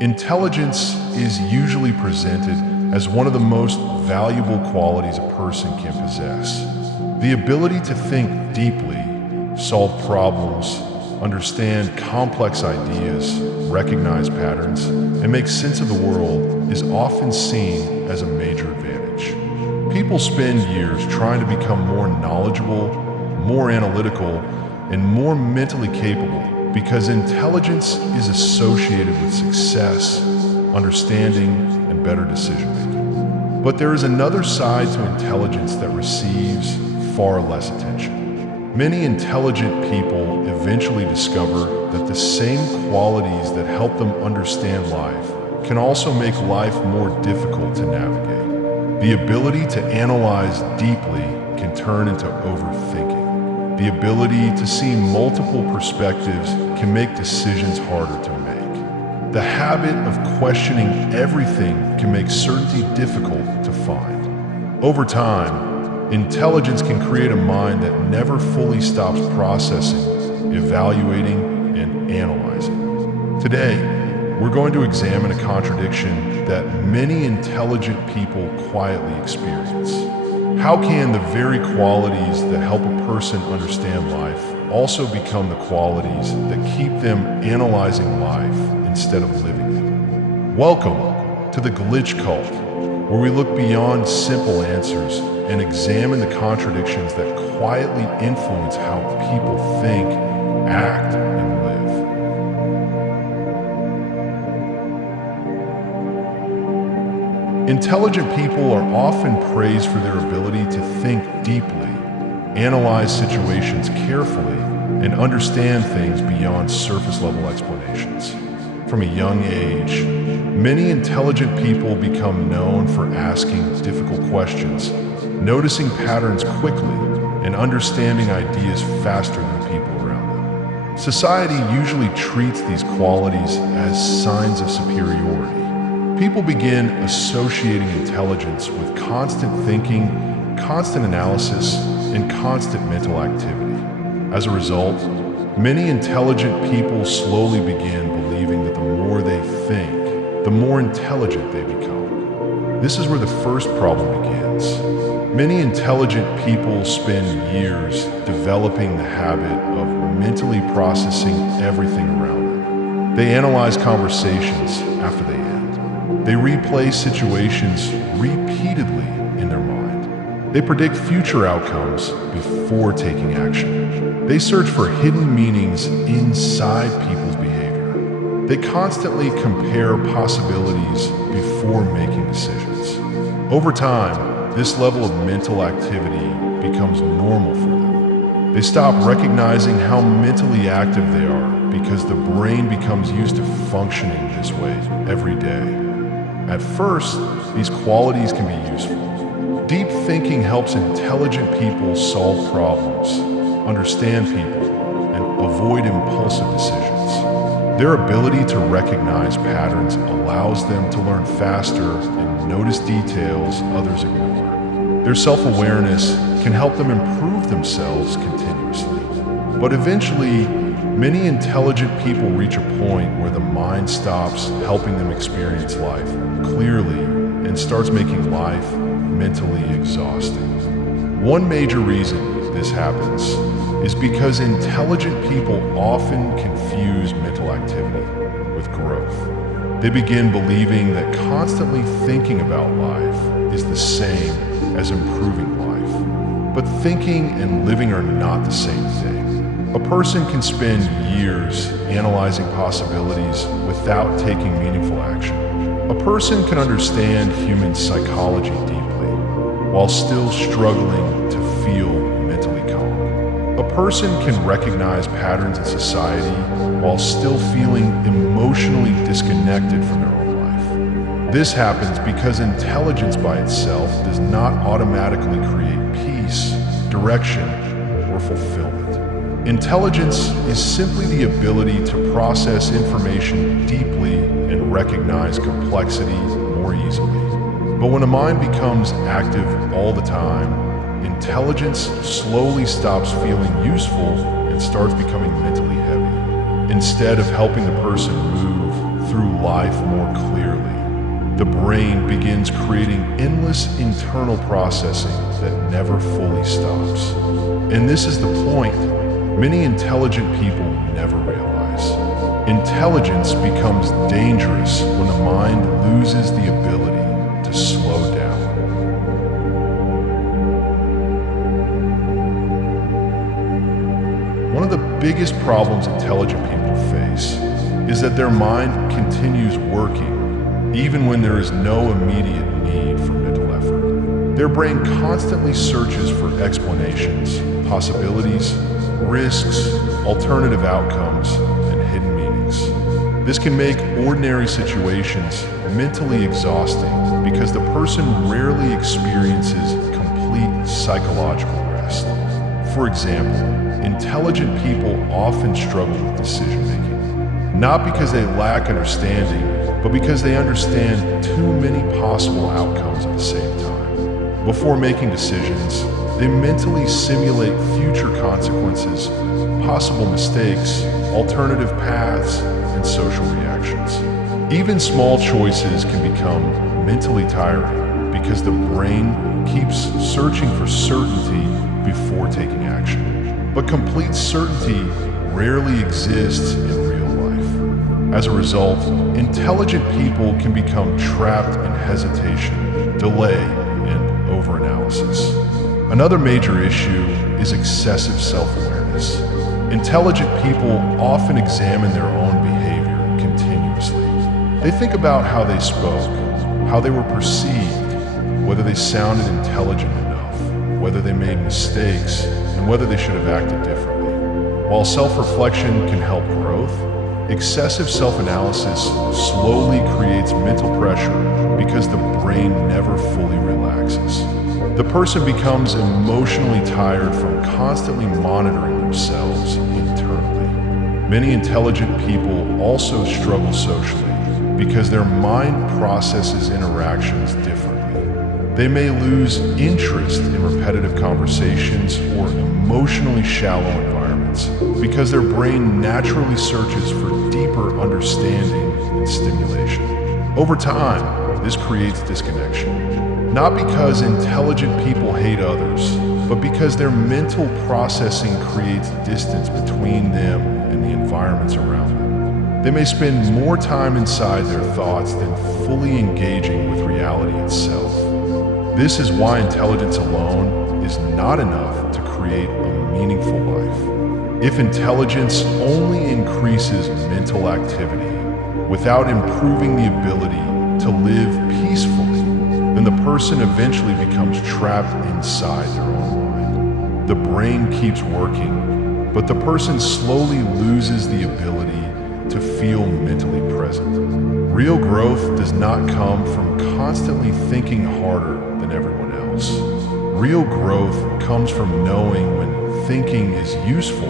Intelligence is usually presented as one of the most valuable qualities a person can possess. The ability to think deeply, solve problems, understand complex ideas, recognize patterns, and make sense of the world is often seen as a major advantage. People spend years trying to become more knowledgeable, more analytical, and more mentally capable because intelligence is associated with success, understanding, and better decision-making. But there is another side to intelligence that receives far less attention. Many intelligent people eventually discover that the same qualities that help them understand life can also make life more difficult to navigate. The ability to analyze deeply can turn into overthinking. The ability to see multiple perspectives can make decisions harder to make. The habit of questioning everything can make certainty difficult to find. Over time, intelligence can create a mind that never fully stops processing, evaluating, and analyzing. Today, we're going to examine a contradiction that many intelligent people quietly experience. How can the very qualities that help a person understand life also become the qualities that keep them analyzing life instead of living it? Welcome to the Glitch Cult, where we look beyond simple answers and examine the contradictions that quietly influence how people think, act, and live. Intelligent people are often praised for their ability to think deeply, analyze situations carefully, and understand things beyond surface-level explanations. From a young age, many intelligent people become known for asking difficult questions, noticing patterns quickly, and understanding ideas faster than people around them. Society usually treats these qualities as signs of superiority. People begin associating intelligence with constant thinking, constant analysis, and constant mental activity. As a result, many intelligent people slowly begin believing that the more they think, the more intelligent they become. This is where the first problem begins. Many intelligent people spend years developing the habit of mentally processing everything around them. They analyze conversations after they end. They replay situations repeatedly in their mind. They predict future outcomes before taking action. They search for hidden meanings inside people's behavior. They constantly compare possibilities before making decisions. Over time, this level of mental activity becomes normal for them. They stop recognizing how mentally active they are because the brain becomes used to functioning this way every day. At first, these qualities can be useful. Deep thinking helps intelligent people solve problems, understand people, and avoid impulsive decisions. Their ability to recognize patterns allows them to learn faster and notice details others ignore. Their self-awareness can help them improve themselves continuously. But eventually, many intelligent people reach a point where the mind stops helping them experience life clearly and starts making life mentally exhausting. One major reason this happens is because intelligent people often confuse mental activity with growth. They begin believing that constantly thinking about life is the same as improving life. But thinking and living are not the same thing. A person can spend years analyzing possibilities without taking meaningful action. A person can understand human psychology deeply while still struggling to feel mentally calm. A person can recognize patterns in society while still feeling emotionally disconnected from their own life. This happens because intelligence by itself does not automatically create peace, direction, or fulfillment. Intelligence is simply the ability to process information deeply and recognize complexity more easily. But when a mind becomes active all the time, intelligence slowly stops feeling useful and starts becoming mentally heavy. Instead of helping the person move through life life more clearly. The brain begins creating endless internal processing that never fully stops. And this is the point many intelligent people never realize. Intelligence becomes dangerous when the mind loses the ability to slow down. One of the biggest problems intelligent people face is that their mind continues working even when there is no immediate need for mental effort. Their brain constantly searches for explanations, possibilities, risks, alternative outcomes, and hidden meanings. This can make ordinary situations mentally exhausting because the person rarely experiences complete psychological rest. For example, intelligent people often struggle with decision-making, not because they lack understanding, but because they understand too many possible outcomes at the same time. Before making decisions, they mentally simulate future consequences, possible mistakes, alternative paths, and social reactions. Even small choices can become mentally tiring because the brain keeps searching for certainty before taking action. But complete certainty rarely exists in real life. As a result, intelligent people can become trapped in hesitation, delay, and overanalysis. Another major issue is excessive self-awareness. Intelligent people often examine their own behavior continuously. They think about how they spoke, how they were perceived, whether they sounded intelligent enough, whether they made mistakes, and whether they should have acted differently. While self-reflection can help growth, excessive self-analysis slowly creates mental pressure because the brain never fully relaxes. The person becomes emotionally tired from constantly monitoring themselves internally. Many intelligent people also struggle socially because their mind processes interactions differently. They may lose interest in repetitive conversations or emotionally shallow environments because their brain naturally searches for deeper understanding and stimulation. Over time, this creates disconnection, not because intelligent people hate others, but because their mental processing creates distance between them and the environments around them. They may spend more time inside their thoughts than fully engaging with reality itself. This is why intelligence alone is not enough to create a meaningful life. If intelligence only increases mental activity without improving the ability to live peacefully, then the person eventually becomes trapped inside their own mind. The brain keeps working, but the person slowly loses the ability to feel mentally present. Real growth does not come from constantly thinking harder than everyone else. Real growth comes from knowing when thinking is useful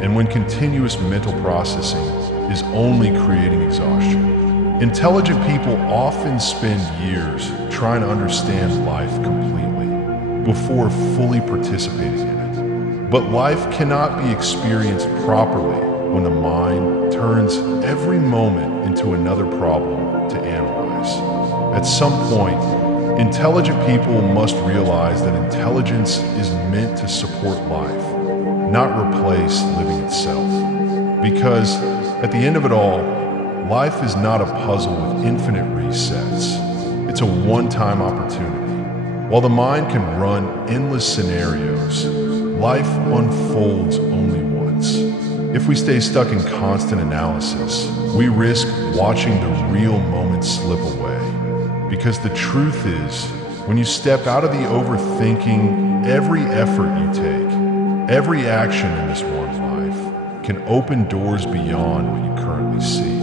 and when continuous mental processing is only creating exhaustion. Intelligent people often spend years trying to understand life completely before fully participating in it. But life cannot be experienced properly when the mind turns every moment into another problem to analyze. At some point, intelligent people must realize that intelligence is meant to support life, not replace living itself. Because at the end of it all, life is not a puzzle with infinite resets. It's a one-time opportunity. While the mind can run endless scenarios, life unfolds only once. If we stay stuck in constant analysis, we risk watching the real moment slip away. Because the truth is, when you step out of the overthinking, every effort you take, every action in this one life can open doors beyond what you currently see.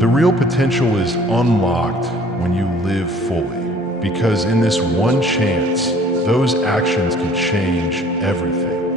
The real potential is unlocked when you live fully, because in this one chance, those actions can change everything.